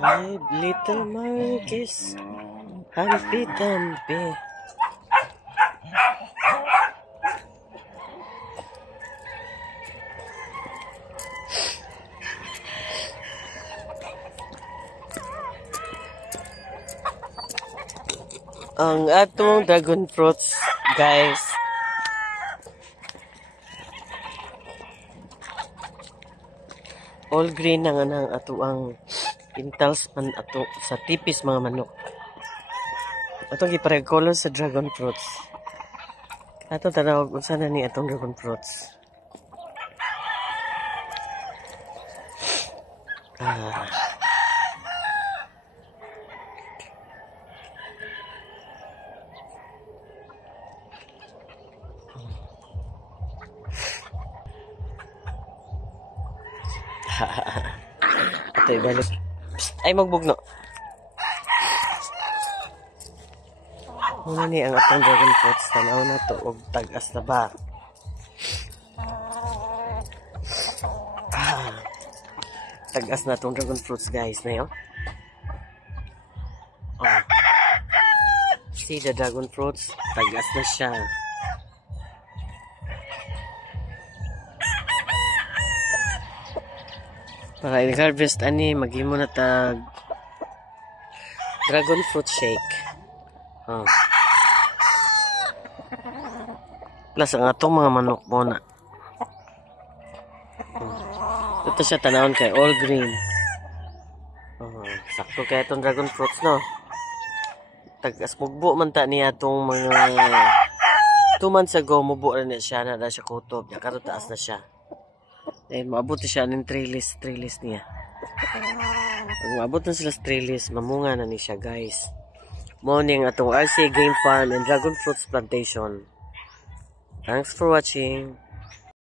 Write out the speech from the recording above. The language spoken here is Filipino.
5 little monkeys, Humpy-Dumpy. Ang atong dragon fruits, guys. All green na nga nang ato ang intals man ato sa tipis mga manok. Atong gipareg color sa dragon fruits. Atong tanawag unsa na ni atong dragon fruits. Ito ibalik. Psst, ay magbugno. Muna ni ang atong dragon fruits. Tanaw na to og tag-as na ba. Tag-as na atong dragon fruits, guys. Na yun. Oh. See the dragon fruits? Tag-as na siya. Para i-harvest ani maghimo na tag dragon fruit shake. Plus ang atong mga manok muna. Ito siya tanawon kay all green. Sakto kay itong dragon fruits, no? Tagas mugbo man ta niya itong mga 2 months ago, mubo na siya na siya kutob. Karon taas na siya. Eh, maabot siya ng trellis niya. Pag maabot na sila sa trellis, mamunga na ni siya, guys. Morning atong RC Game Farm and Dragon Fruits Plantation. Thanks for watching.